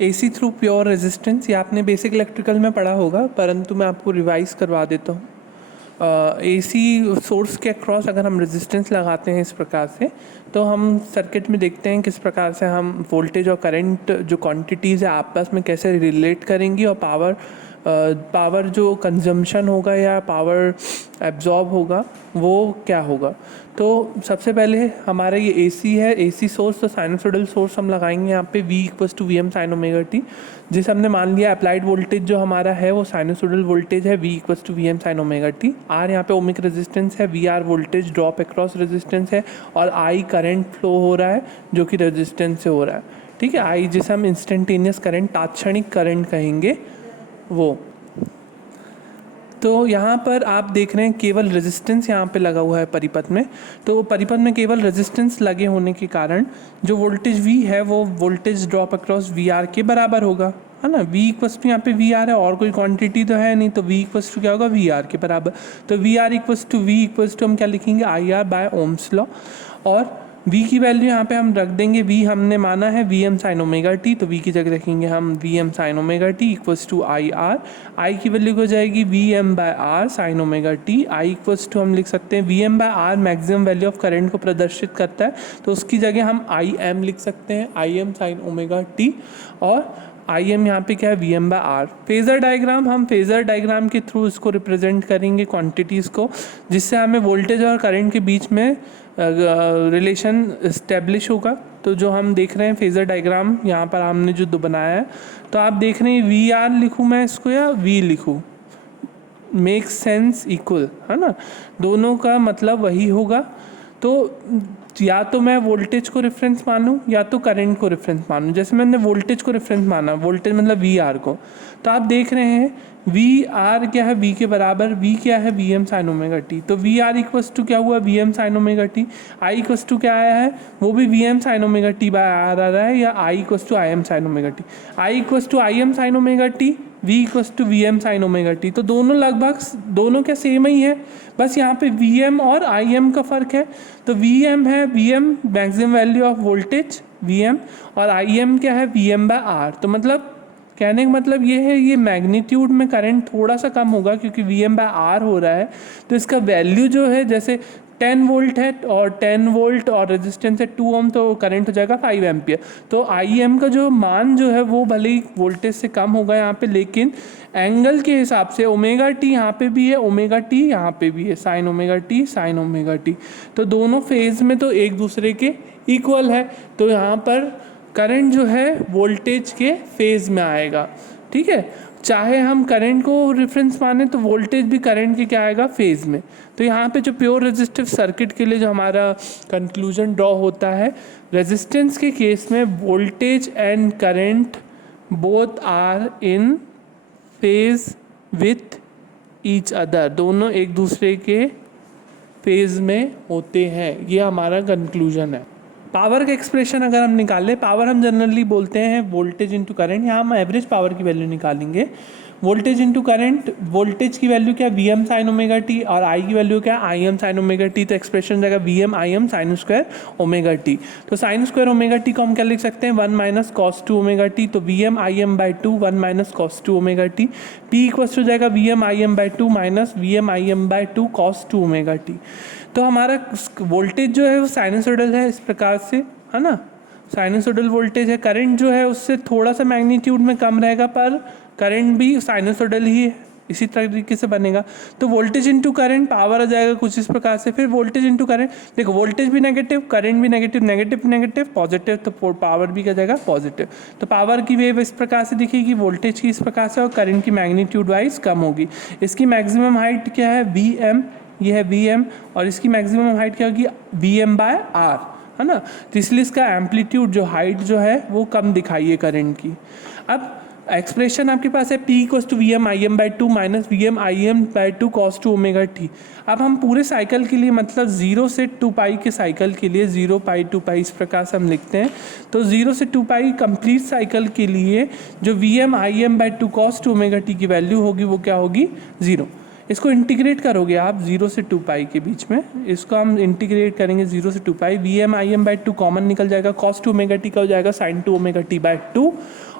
AC through pure resistance, ये आपने basic electrical में पढ़ा होगा, परंतु मैं आपको रिवाइज करवा देता हूँ। एसी सोर्स के अक्रॉस अगर हम रेजिस्टेंस लगाते हैं इस प्रकार से, तो हम सर्किट में देखते हैं किस प्रकार से हम वोल्टेज और करंट जो क्वांटिटीज़ है आपस में कैसे रिलेट करेंगी, और पावर जो कंजम्पशन होगा या पावर एब्जॉर्ब होगा वो क्या होगा। तो सबसे पहले हमारा ये एसी है, एसी सोर्स, तो साइनसोइडल सोर्स हम लगाएंगे यहाँ पे V equals to VM sine omega T, जिसे हमने मान लिया अप्लाइड वोल्टेज जो हमारा है वो साइनसोइडल वोल्टेज है V equals to VM sine omega T. R यहाँ पे ओमिक रेजिस्टेंस है, VR voltage drop across resistance है, और I करंट फ्लो हो रहा है जो कि रेजिस्टेंस से हो रहा है। ठीक है, I जिसे हम इंस्टेंटेनियस करंट, तात्क्षणिक करंट कहेंगे वो। तो यहाँ पर आप देख रहे हैं केवल रेजिस्टेंस यहाँ पे लगा हुआ है परिपथ में, तो परिपथ में केवल रेजिस्टेंस लगे होने के कारण जो वोल्टेज V है वो वोल्टेज ड्रॉप अक्रॉस VR के बराबर होगा, है ना। V इक्वल्स टू यहाँ पे VR है, और कोई क्वांटिटी तो है नहीं, तो V इक्वल्स टू क्या होगा, VR के बराबर। तो VR इक्वल्स टू हम क्या लिखेंगे, IR बाय ओम्स लॉ, और V की वैल्यू यहाँ पे हम रख देंगे, V हमने माना है VM साइन ओमेगा टी, तो V की जगह रखेंगे हम VM साइन ओमेगा टी इक्वल्स टू IR। I की वैल्यू हो जाएगी VM by R sine omega T. I equals to हम लिख सकते हैं VM by R maximum value of current को प्रदर्शित करता है, तो उसकी जगह हम IM लिख सकते हैं, IM साइन ओमेगा टी, और IM यहाँ पे क्या है, VM by R। Phasor diagram, हम फेज़र डायग्राम के थ्रू इसको रिप्रेजेंट करेंगे क्वांटिटीज़ को, जिससे हमें वोल्टेज और करंट के बीच में रिलेशन इस्टेब्लिश होगा। तो जो हम देख रहे हैं फेज़र डायग्राम यहाँ पर हमने जो दो बनाया है, तो आप देख रहे हैं VR लिखूँ मैं इसको या V लिखूँ, मेक सेंस इक्वल, है ना, दोनों का मतलब वही होगा। तो या तो मैं वोल्टेज को रेफरेंस मानूं या तो करंट को रेफरेंस मानूं। जैसे मैंने वोल्टेज को रेफरेंस माना, वोल्टेज मतलब VR को, तो आप देख रहे हैं VR क्या है, V के बराबर, V क्या है, VM साइन ओमेगा टी, तो VR इक्वल्स टू क्या हुआ, VM sine omega T. I equals to क्या आया है, वो भी VM sine omega T by R आ रहा है, या I equals to IM sine omega T. I equals to IM sine omega T, V equals to VM sine omega T. तो दोनों लगभग, दोनों क्या सेम ही है, बस यहाँ पे VM और IM का फ़र्क है। तो VM है, VM maximum value of voltage VM, और IM क्या है, VM बाय R। तो मतलब कहने का मतलब ये है, ये मैग्नीट्यूड में करंट थोड़ा सा कम होगा क्योंकि VM बाय R हो रहा है, तो इसका वैल्यू जो है, जैसे 10 वोल्ट है और 10 वोल्ट और रेजिस्टेंस है 2 ओम, तो करंट हो जाएगा 5 एम्पियर। तो IM का जो मान जो है वो भले ही वोल्टेज से कम होगा यहाँ पे, लेकिन एंगल के हिसाब से ओमेगा टी यहाँ पे भी है, ओमेगा टी यहाँ पे भी है, sine omega T, sine omega T, तो दोनों फेज में तो एक दूसरे के इक्वल है। तो यहाँ पर करंट जो है वोल्टेज के फेज में आएगा। ठीक है, चाहे हम करंट को रेफरेंस माने तो वोल्टेज भी करंट के क्या आएगा, फेज में। तो यहाँ पे जो प्योर रेजिस्टिव सर्किट के लिए जो हमारा कंक्लूजन ड्रॉ होता है, रेजिस्टेंस के केस में voltage and current both are in phase with each other, दोनों एक दूसरे के फेज में होते हैं, ये हमारा कंक्लूजन है। पावर का एक्सप्रेशन अगर हम निकालें, पावर हम जनरली बोलते हैं वोल्टेज इंटू करंट, यहाँ हम एवरेज पावर की वैल्यू निकालेंगे, वोल्टेज इंटू करंट। वोल्टेज की वैल्यू क्या, VM साइन ओमेगा टी, और I की वैल्यू क्या, IM साइन ओमेगा टी, तो एक्सप्रेशन जाएगा VM IM sine square omega T. तो साइन स्क्वायर ओमेगा टी को हम क्या लिख सकते हैं, 1 माइनस कॉस 2 ओमेगा टी, तो VM IM by 2 1 minus cos 2 omega T. P equals हो जाएगा VM IM by 2 minus VM IM by 2 cos 2 omega T. तो हमारा वोल्टेज जो है वो साइनसोइडल है इस प्रकार से, है ना, साइनसोइडल वोल्टेज है। करंट जो है उससे थोड़ा सा मैग्नीट्यूड में कम रहेगा, पर करंट भी साइनसोइडल ही है, इसी तरीके से बनेगा। तो वोल्टेज इंटू करंट, पावर आ जाएगा कुछ इस प्रकार से। फिर वोल्टेज इंटू करंट, देखो वोल्टेज भी नेगेटिव, करंट भी नेगेटिव, नेगेटिव नेगेटिव पॉजिटिव, तो पावर भी क्या जाएगा, पॉजिटिव। तो पावर की वेव इस प्रकार से दिखेगी, वोल्टेज की इस प्रकार से, और करंट की मैग्नीट्यूड वाइज कम होगी। इसकी मैक्सिमम हाइट क्या है, VM, ये है VM, और इसकी मैक्सिमम हाइट क्या होगी, VM बाय R, है ना। तो इसलिए इसका एम्पलीट्यूड जो हाइट जो है वो कम दिखाई है करंट की। अब एक्सप्रेशन आपके पास है P equals to VM IM by 2 minus VM IM by 2 cos 2 omega T. अब हम पूरे साइकिल के लिए, मतलब 0 से 2 पाई के साइकिल के लिए 0 पाई 2 पाई इस प्रकार से हम लिखते हैं। तो 0 से 2 पाई कंप्लीट साइकिल के लिए जो VM IM by 2 cos 2 omega T की वैल्यू होगी वो क्या होगी, 0। इसको इंटीग्रेट करोगे आप 0 से 2 पाई के बीच में, इसको हम इंटीग्रेट करेंगे 0 से 2 pi, V M I M by 2 common निकल जाएगा, कॉस 2 ओमेगा टी का हो जाएगा साइन 2 ओमेगा टी बाई 2,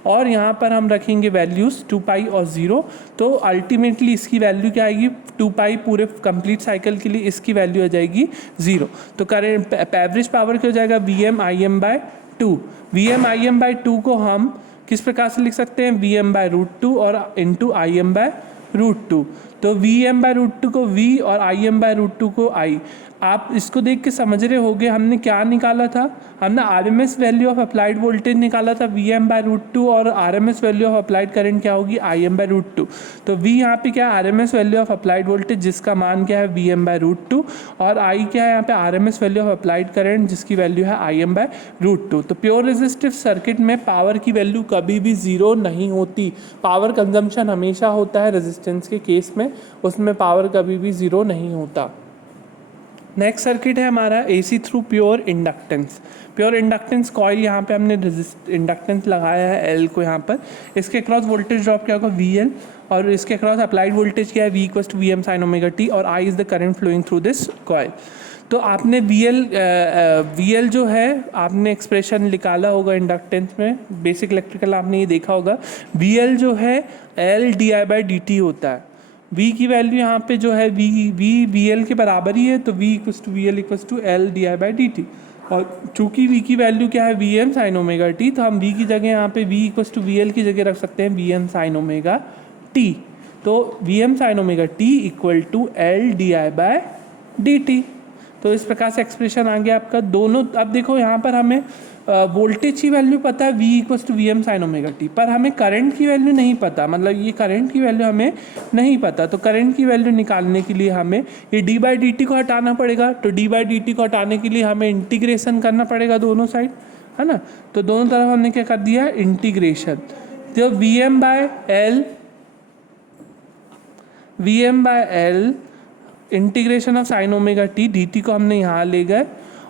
और यहाँ पर हम रखेंगे वैल्यूज़ 2 पाई और 0। तो अल्टीमेटली इसकी वैल्यू क्या आएगी, 2 पाई पूरे कंप्लीट साइकिल के लिए इसकी वैल्यू आ जाएगी 0। तो करेंट एवरेज पावर क्या हो जाएगा, V M I M by 2। V M I M by 2 को हम किस प्रकार से लिख सकते हैं, वी एम बाई रूट 2 और into I M by root 2। तो वी एम बाय रूट 2 को वी और आई एम बाय रूट 2 को आई। आप इसको देख के समझ रहे होगे हमने क्या निकाला था, हमने R M S value of applied voltage निकाला था वी एम बाय रूट 2, और R M S value of applied current क्या होगी, आई एम बाय रूट 2। तो वी यहाँ पे क्या है, R M S value of applied voltage जिसका मान क्या है वी एम बाय रूट 2, और आई क्या है यहाँ पे R M S value of applied current जिसकी वैल्यू है आई एम बाय रूट 2। तो प्योर रेजिस्टिव सर्किट में पावर की वैल्यू कभी भी जीरो नहीं होती, पावर कंजम्पशन हमेशा होता है रेजिस्टेंस के केस में, उसमें पावर कभी भी ज़ीरो नहीं होता। नेक्स्ट सर्किट है हमारा AC through pure inductance. Pure inductance coil, यहाँ पे हमने इंडक्टेंस लगाया है एल को यहाँ पर, इसके क्रॉस वोल्टेज ड्रॉप क्या होगा वी एल, और इसके क्रॉस अप्लाइड वोल्टेज क्या है V equals to V M sine omega T, और I is the current flowing through this coil. तो आपने वी एल जो है आपने एक्सप्रेशन निकाला होगा इंडक्टेंस में, बेसिक इलेक्ट्रिकल आपने ये देखा होगा, वी एल जो है L D I by D T होता है। v की वैल्यू यहाँ पे जो है वी एल के बराबर ही है, तो v equals to V L equals to L D I by D T, और चूँकि v की वैल्यू क्या है V M sine omega T, तो हम v की जगह यहाँ पे v equals to V L की जगह रख सकते हैं V M sine omega T. तो V M sine omega T equal to L D I by D T. तो इस प्रकार से एक्सप्रेशन आ गया आपका दोनों। अब देखो यहाँ पर हमें वोल्टेज की वैल्यू पता है v equals to V M sine omega T, पर हमें करंट की वैल्यू नहीं पता, मतलब ये करंट की वैल्यू हमें नहीं पता। तो करंट की वैल्यू निकालने के लिए हमें ये d बाई डी टी को हटाना पड़ेगा। तो d बाई डी टी को हटाने के लिए हमें इंटीग्रेशन करना पड़ेगा दोनों साइड, है ना। तो दोनों तरफ हमने क्या कर दिया, इंटीग्रेशन। तो V M by L integration of sine omega T, D T को हमने यहाँ ले गए,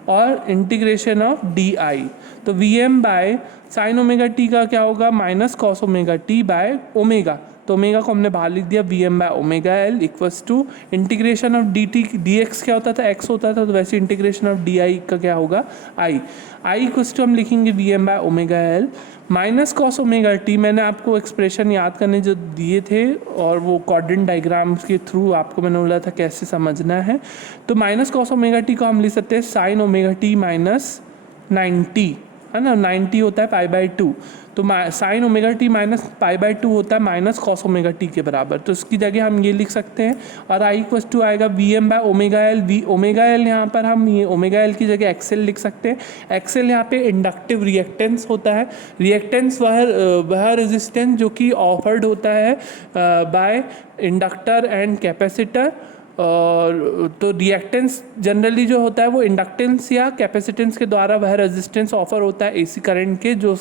और इंटीग्रेशन ऑफ डी आई। तो V M by sine omega T का क्या होगा, minus cos omega T by omega, तो ओमेगा को हमने बाहर लिख दिया, V M by omega L equals to integration of D T, D X क्या होता था, एक्स होता था, तो वैसे इंटीग्रेशन ऑफ डी आई का क्या होगा, आई इक्वल्स टू हम लिखेंगे V M by omega L minus cos omega T. मैंने आपको एक्सप्रेशन याद करने जो दिए थे, और वो कोऑर्डिनेट डायग्राम्स के थ्रू आपको मैंने बोला था कैसे समझना है। तो माइनस कॉस ओमेगा टी को हम लिख सकते हैं साइन ओमेगा टी माइनस 90, है ना, 90 होता है पाई बाई 2, तो sine omega T minus pi by 2 होता है माइनस कॉस ओमेगा टी के बराबर, तो इसकी जगह हम ये लिख सकते हैं। और आई इक्वल्स टू आएगा V M by omega L, V omega L यहाँ पर हम ये ओमेगा एल की जगह एक्सएल लिख सकते हैं। एक्सएल यहाँ पे इंडक्टिव रिएक्टेंस होता है, रिएक्टेंस वह रेजिस्टेंस जो कि ऑफर्ड होता है बाय इंडक्टर एंड कैपेसिटर। और तो रिएक्टेंस जनरली जो होता है वो इंडक्टेंस या कैपेसिटेंस के द्वारा वह रेजिस्टेंस ऑफर होता है एसी करंट के जो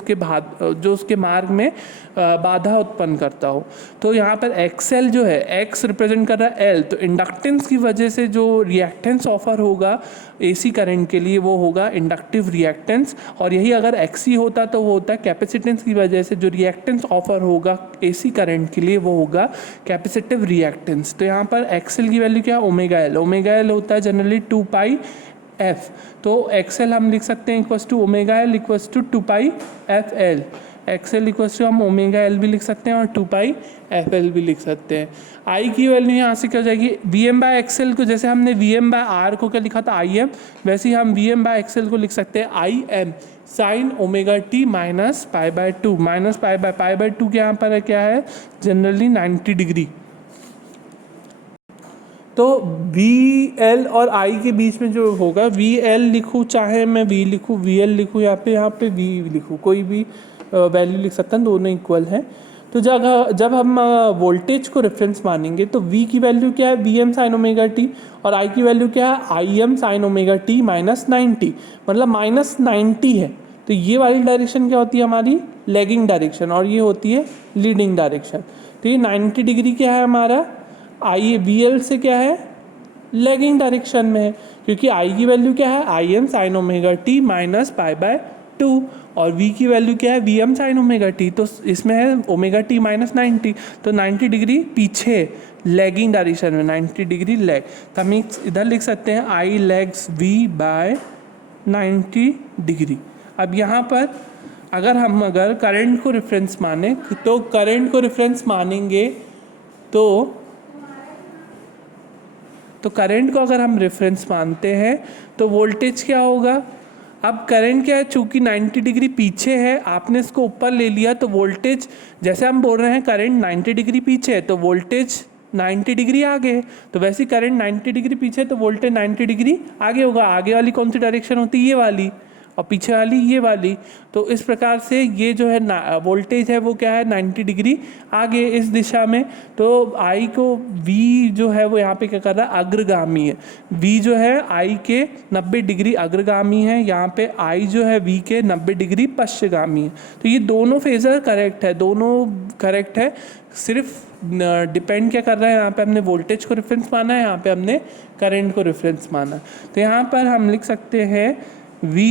उसके मार्ग में बाधा उत्पन्न करता हो। तो यहाँ पर एक्सएल जो है, एक्स रिप्रेजेंट कर रहा है एल, तो इंडक्टेंस की वजह से जो रिएक्टेंस ऑफर होगा एसी करंट के लिए वो होगा इंडक्टिव रिएक्टेंस, और यही अगर एक्सी होता तो वो होता है कैपेसिटेंस की वजह से जो रिएक्टेंस ऑफर होगा एसी करंट के लिए वो होगा कैपेसिटिव रिएक्टेंस। तो यहाँ पर एक्सएल की वैल्यू क्या है, ओमेगा एल होता है जनरली 2 पाई एफ, तो एक्सएल हम लिख सकते हैं equals to omega L equals to 2 pi F L. XL equals to हम ओमेगा एल भी लिख सकते हैं और 2 पाई एफ एल भी लिख सकते हैं। आई की वैल्यू यहाँ से क्या हो जाएगी, वी एम बाय एक्सएल को जैसे हमने वी एम बाय आर को क्या लिखा था आई एम, वैसे ही हम वी एम बाय एक्सएल को लिख सकते हैं आई M sine omega T minus pi by 2, minus pi by 2 के यहाँ पर क्या है जनरली 90 डिग्री। तो वी एल और आई के बीच में जो होगा, वी एल लिखूँ चाहे मैं वी लिखूँ, वी एल लिखूँ यहाँ पे वी लिखूँ, कोई भी वैल्यू लिख सकता हूँ, दोनों इक्वल हैं। तो जब हम वोल्टेज को रेफरेंस मानेंगे तो v की वैल्यू क्या है, V M sine omega T, और i की वैल्यू क्या है, I M sine omega T minus 90, मतलब माइनस 90 है। तो ये वाली डायरेक्शन क्या होती है हमारी, लैगिंग डायरेक्शन, और ये होती है लीडिंग डायरेक्शन। तो ये 90 डिग्री क्या है हमारा, आई वी एल से क्या है, लैगिंग डायरेक्शन में है, क्योंकि i की वैल्यू क्या है, I M sine omega T minus pi by 2 और v की वैल्यू क्या है V M sine omega T, तो इसमें है ओमेगा टी माइनस 90, तो 90 डिग्री पीछे लैगिंग डायरेक्शन में 90 डिग्री लैग, तो हम इधर लिख सकते हैं आई लैग्स v बाय 90 डिग्री। अब यहाँ पर अगर करंट को रेफरेंस माने तो करंट को रेफरेंस मानेंगे तो करंट को अगर हम रेफरेंस मानते हैं तो वोल्टेज क्या होगा। अब करंट क्या है, चूंकि 90 डिग्री पीछे है, आपने इसको ऊपर ले लिया तो वोल्टेज, जैसे हम बोल रहे हैं करंट 90 डिग्री पीछे है तो वोल्टेज 90 डिग्री आगे है, तो वैसे करंट 90 डिग्री पीछे है तो वोल्टेज 90 डिग्री आगे होगा। आगे वाली कौन सी डायरेक्शन होती है, ये वाली, और पीछे वाली ये वाली। तो इस प्रकार से ये जो है वोल्टेज है वो क्या है 90 डिग्री आगे इस दिशा में। तो I को V जो है वो यहाँ पे क्या कर रहा है, अग्रगामी है। V जो है I के 90 डिग्री अग्रगामी है, यहाँ पे I जो है V के 90 डिग्री पश्चगामी है। तो ये दोनों फेजर करेक्ट है, दोनों करेक्ट है, सिर्फ डिपेंड क्या कर रहा है, यहाँ पे हमने वोल्टेज को रेफरेंस माना है, यहाँ पे हमने करंट को रेफरेंस माना। तो यहाँ पर हम लिख सकते हैं V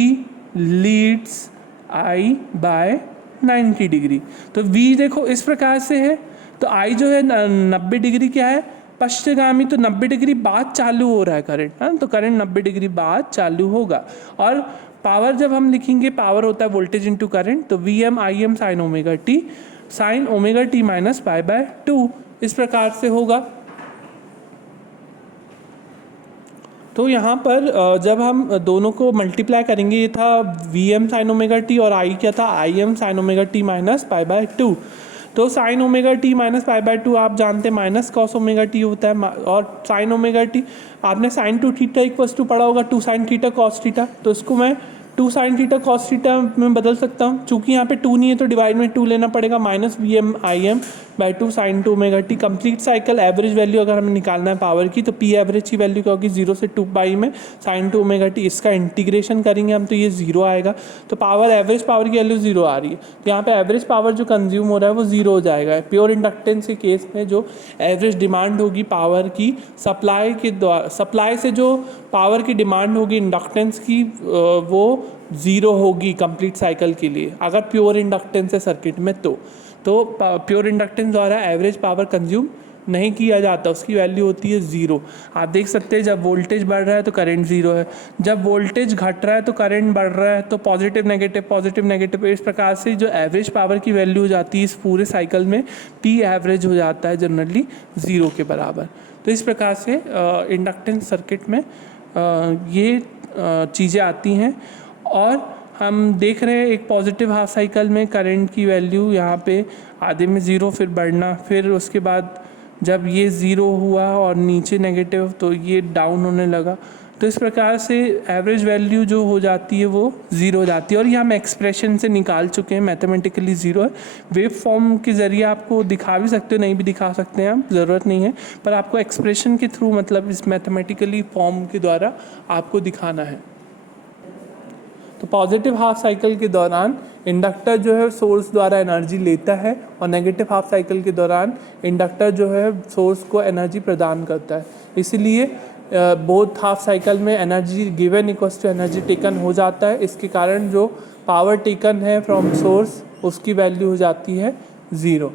leads I by 90 degree. तो V देखो इस प्रकार से है, तो I जो है 90 डिग्री क्या है, पश्चगामी, तो 90 डिग्री बाद चालू हो रहा है करंट, हाँ, तो करंट 90 डिग्री बाद चालू होगा। और पावर जब हम लिखेंगे, पावर होता है वोल्टेज इंटू करंट, तो V M I M sine omega T, sine omega T minus pi by 2, इस प्रकार से होगा। तो यहाँ पर जब हम दोनों को मल्टीप्लाई करेंगे, ये था V M sine omega T और आई क्या था, I M sine omega T minus pi by 2। तो sine omega T minus pi by 2 आप जानते हैं माइनस कॉस ओमेगा टी होता है, और साइन ओमेगा टी आपने साइन 2 थीटा इक्वल्स टू पढ़ा होगा 2 साइन थीटा कॉस थीटा, तो इसको मैं 2 साइन थीटा कॉस थीटा में बदल सकता हूँ। चूँकि यहाँ पे 2 नहीं है तो डिवाइड में 2 लेना पड़ेगा, minus V M I M by 2 sine 2 omega T. Complete cycle average value अगर हमें निकालना है पावर की, तो पी एवरेज की वैल्यू क्या होगी 0 से 2 पाई में साइन 2 ओमेगा टी, इसका इंटीग्रेशन करेंगे हम तो ये 0 आएगा। तो पावर एवरेज पावर की वैल्यू 0 आ रही है, तो यहाँ पे एवरेज पावर जो कंज्यूम हो रहा है वो 0 हो जाएगा। प्योर इंडक्टेंस के केस में जो एवरेज डिमांड होगी पावर की सप्लाई के द्वारा, सप्लाई से जो पावर की डिमांड होगी इंडक्टेंस की वो 0 होगी कंप्लीट साइकिल के लिए, अगर प्योर इंडक्टेंस है सर्किट में। तो प्योर इंडक्टेंस द्वारा एवरेज पावर कंज्यूम नहीं किया जाता, उसकी वैल्यू होती है 0। आप देख सकते हैं जब वोल्टेज बढ़ रहा है तो करंट 0 है, जब वोल्टेज घट रहा है तो करंट बढ़ रहा है, तो पॉजिटिव नेगेटिव इस प्रकार से जो एवरेज पावर की वैल्यू हो जाती है इस पूरे साइकिल में, पी एवरेज हो जाता है जनरली 0 के बराबर। तो इस प्रकार से इंडक्टेंस सर्किट में ये चीज़ें आती हैं। और हम देख रहे हैं एक पॉजिटिव हाफ साइकिल में करंट की वैल्यू यहाँ पे आधे में 0, फिर बढ़ना, फिर उसके बाद जब ये 0 हुआ और नीचे नेगेटिव तो ये डाउन होने लगा। तो इस प्रकार से एवरेज वैल्यू जो हो जाती है वो 0 हो जाती है, और ये हम एक्सप्रेशन से निकाल चुके हैं, मैथमेटिकली 0 है। वेव फॉर्म के ज़रिए आपको दिखा भी सकते हो, नहीं भी दिखा सकते हैं आप, ज़रूरत नहीं है, पर आपको एक्सप्रेशन के थ्रू मतलब इस मैथमेटिकली फॉर्म के द्वारा आपको दिखाना है। तो पॉजिटिव हाफ साइकिल के दौरान इंडक्टर जो है सोर्स द्वारा एनर्जी लेता है, और नेगेटिव हाफ साइकिल के दौरान इंडक्टर जो है सोर्स को एनर्जी प्रदान करता है। इसलिए बोथ हाफ साइकिल में energy given equals to energy taken हो जाता है। इसके कारण जो पावर टेकन है फ्रॉम सोर्स उसकी वैल्यू हो जाती है 0।